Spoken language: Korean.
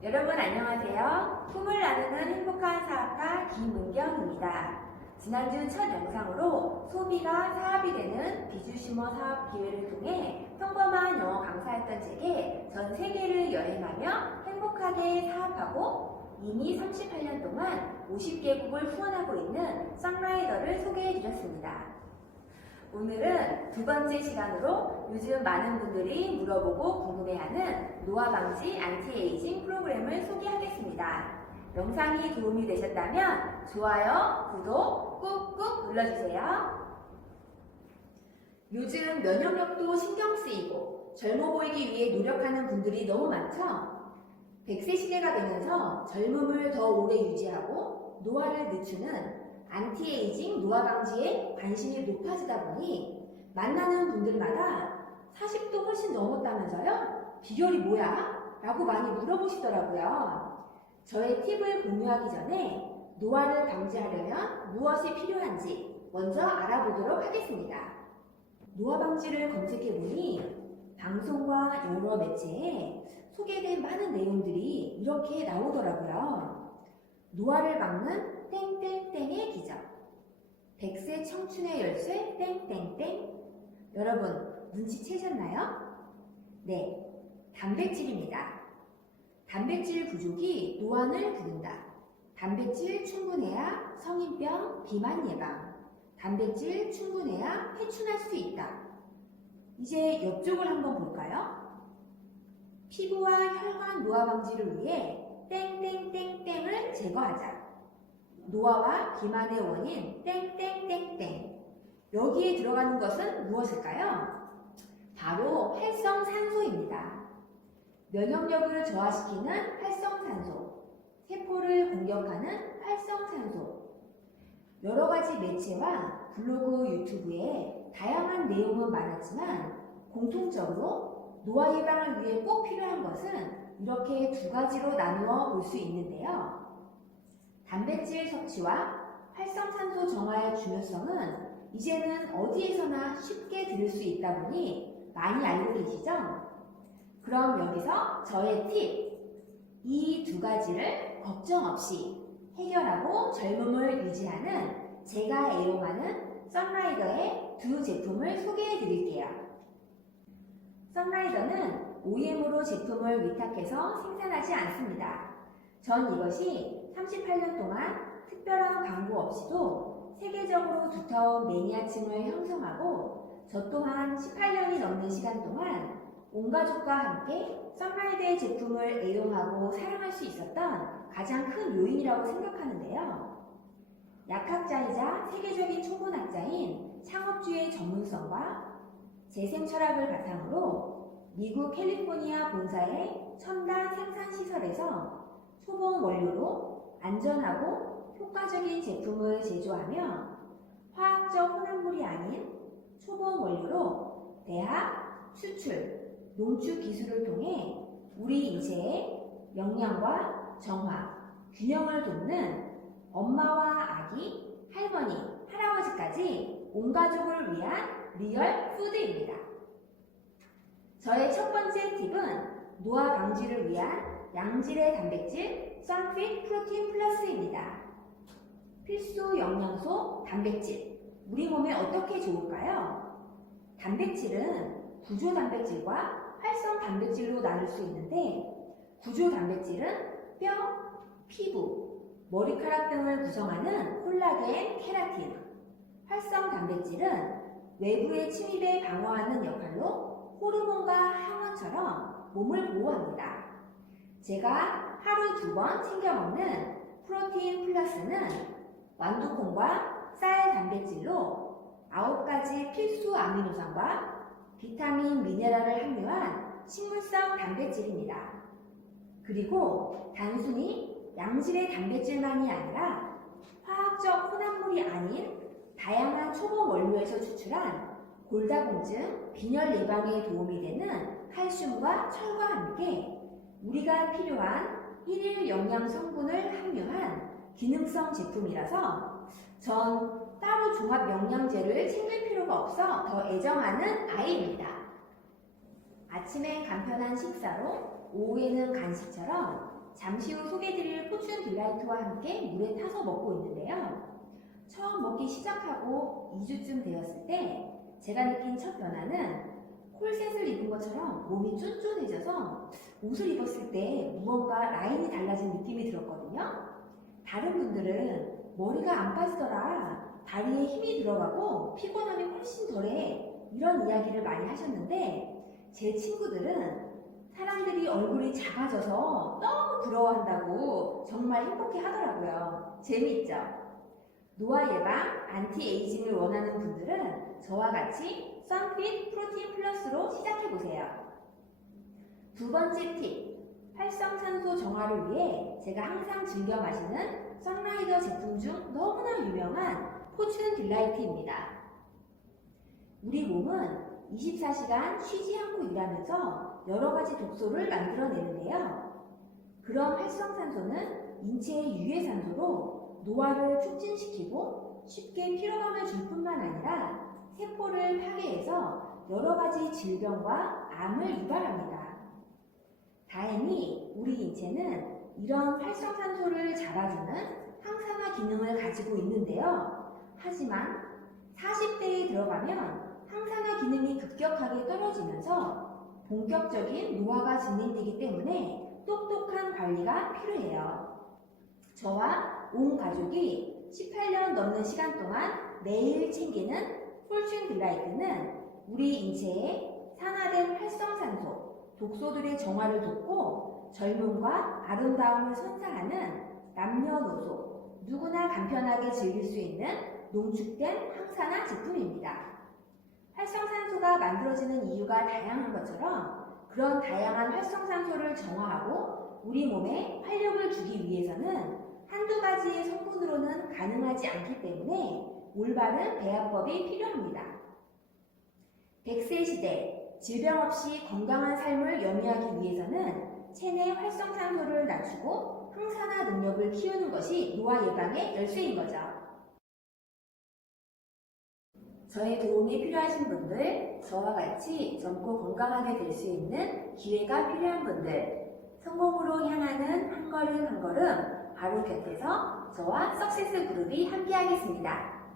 여러분 안녕하세요. 꿈을 나누는 행복한 사업가 김은경입니다. 지난주 첫 영상으로 소비가 사업이 되는 비주시머 사업 기회를 통해 평범한 영어 강사였던 제게 전 세계를 여행하며 행복하게 사업하고 이미 38년 동안 50개국을 후원하고 있는 썬라이더를 소개해 드렸습니다. 오늘은 두 번째 시간으로 요즘 많은 분들이 물어보고 궁금해하는 노화 방지 안티에이징 프로그램을 소개하겠습니다. 영상이 도움이 되셨다면 좋아요, 구독 꾹꾹 눌러주세요. 요즘 면역력도 신경 쓰이고 젊어 보이기 위해 노력하는 분들이 너무 많죠? 100세 시대가 되면서 젊음을 더 오래 유지하고 노화를 늦추는 안티에이징 노화 방지에 관심이 높아지다 보니 만나는 분들마다 40도 훨씬 넘었다면서요? 비결이 뭐야? 라고 많이 물어보시더라고요. 저의 팁을 공유하기 전에 노화를 방지하려면 무엇이 필요한지 먼저 알아보도록 하겠습니다. 노화 방지를 검색해보니 방송과 여러 매체에 소개된 많은 내용들이 이렇게 나오더라고요. 노화를 막는 땡땡땡의 기적. 100세 청춘의 열쇠 땡땡땡. 여러분 눈치채셨나요? 네, 단백질입니다. 단백질 부족이 노안을 부른다. 단백질 충분해야 성인병, 비만 예방. 단백질 충분해야 회춘할 수 있다. 이제 옆쪽을 한번 볼까요? 피부와 혈관 노화 방지를 위해 땡땡땡땡을 제거하자. 노화와 비만의 원인 땡땡땡땡. 여기에 들어가는 것은 무엇일까요? 바로 활성산소입니다. 면역력을 저하시키는 활성산소, 세포를 공격하는 활성산소. 여러 가지 매체와 블로그, 유튜브에 다양한 내용은 많았지만 공통적으로 노화 예방을 위해 꼭 필요한 것은 이렇게 두 가지로 나누어 볼 수 있는데요. 단백질 섭취와 활성산소 정화의 중요성은 이제는 어디에서나 쉽게 들을 수 있다 보니 많이 알고 계시죠? 그럼 여기서 저의 팁! 이 두 가지를 걱정 없이 해결하고 젊음을 유지하는 제가 애용하는 썬라이더의 두 제품을 소개해 드릴게요. 썬라이더는 OEM으로 제품을 위탁해서 생산하지 않습니다. 전 이것이 38년 동안 특별한 광고 없이도 세계적으로 두터운 매니아층을 형성하고 저 또한 18년이 넘는 시간 동안 온 가족과 함께 썬라이드의 제품을 애용하고 사용할 수 있었던 가장 큰 요인이라고 생각하는데요. 약학자이자 세계적인 초본학자인 창업주의 전문성과 재생 철학을 바탕으로 미국 캘리포니아 본사의 첨단 생산 시설에서 초본 원료로 안전하고 효과적인 제품을 제조하며 화학적 혼합물이 아닌 초본 원료로 대학, 수출, 농축 기술을 통해 우리 인체의 영양과 정화, 균형을 돕는 엄마와 아기, 할머니, 할아버지까지 온 가족을 위한 리얼 푸드입니다. 저의 첫 번째 팁은 노화 방지를 위한 양질의 단백질 썬핏 프로틴 플러스입니다. 필수 영양소 단백질. 우리 몸에 어떻게 좋을까요? 단백질은 구조 단백질과 활성 단백질로 나눌 수 있는데 구조 단백질은 뼈, 피부, 머리카락 등을 구성하는 콜라겐, 케라틴. 활성 단백질은 외부의 침입에 방어하는 역할로 호르몬과 항원처럼 몸을 보호합니다. 제가 하루 두 번 챙겨 먹는 프로틴 플러스는 완두콩과 쌀 단백질로 아홉 가지 필수 아미노산과 비타민, 미네랄을 함유한 식물성 단백질입니다. 그리고 단순히 양질의 단백질만이 아니라 화학적 혼합물이 아닌 다양한 초보 원료에서 추출한 골다공증, 빈혈 예방에 도움이 되는 칼슘과 철과 함께 우리가 필요한 일일 영양 성분을 함유한 기능성 제품이라서 전 따로 종합 영양제를 챙길 필요가 없어 더 애정하는 아이입니다. 아침엔 간편한 식사로 오후에는 간식처럼 잠시 후 소개해드릴 포춘 딜라이트와 함께 물에 타서 먹고 있는데요. 처음 먹기 시작하고 2주쯤 되었을 때 제가 느낀 첫 변화는 콜셋을 입은 것처럼 몸이 쫀쫀해져서 옷을 입었을 때 무언가 라인이 달라진 느낌이 들었거든요. 다른 분들은 머리가 안 빠지더라, 다리에 힘이 들어가고 피곤함이 훨씬 덜해 이런 이야기를 많이 하셨는데 제 친구들은 사람들이 얼굴이 작아져서 너무 부러워한다고 정말 행복해 하더라고요. 재미있죠? 노화 예방, 안티에이징을 원하는 분들은 저와 같이 선핏 프로틴 플러스로 시작해보세요. 두 번째 팁, 활성산소 정화를 위해 제가 항상 즐겨 마시는 선라이더 제품 중 너무나 유명한 포춘 딜라이트입니다. 우리 몸은 24시간 쉬지 않고 일하면서 여러 가지 독소를 만들어내는데요. 그런 활성산소는 인체의 유해산소로 노화를 촉진시키고 쉽게 피로감을 줄 뿐만 아니라 파괴해서 여러 가지 질병과 암을 유발합니다. 다행히 우리 인체는 이런 활성산소를 잡아주는 항산화 기능을 가지고 있는데요. 하지만 40대에 들어가면 항산화 기능이 급격하게 떨어지면서 본격적인 노화가 진행되기 때문에 똑똑한 관리가 필요해요. 저와 온 가족이 18년 넘는 시간 동안 매일 챙기는 폴춘 딜라이트는 우리 인체에 산화된 활성산소, 독소들의 정화를 돕고 젊음과 아름다움을 선사하는 남녀노소 누구나 간편하게 즐길 수 있는 농축된 항산화 제품입니다. 활성산소가 만들어지는 이유가 다양한 것처럼 그런 다양한 활성산소를 정화하고 우리 몸에 활력을 주기 위해서는 한두 가지의 성분으로는 가능하지 않기 때문에 올바른 배합법이 필요합니다. 100세 시대 질병 없이 건강한 삶을 영위하기 위해서는 체내 활성산소를 낮추고 항산화 능력을 키우는 것이 노화 예방의 열쇠인 거죠. 저의 도움이 필요하신 분들, 저와 같이 젊고 건강하게 될 수 있는 기회가 필요한 분들, 성공으로 향하는 한 걸음 한 걸음 바로 곁에서 저와 석세스 그룹이 함께하겠습니다.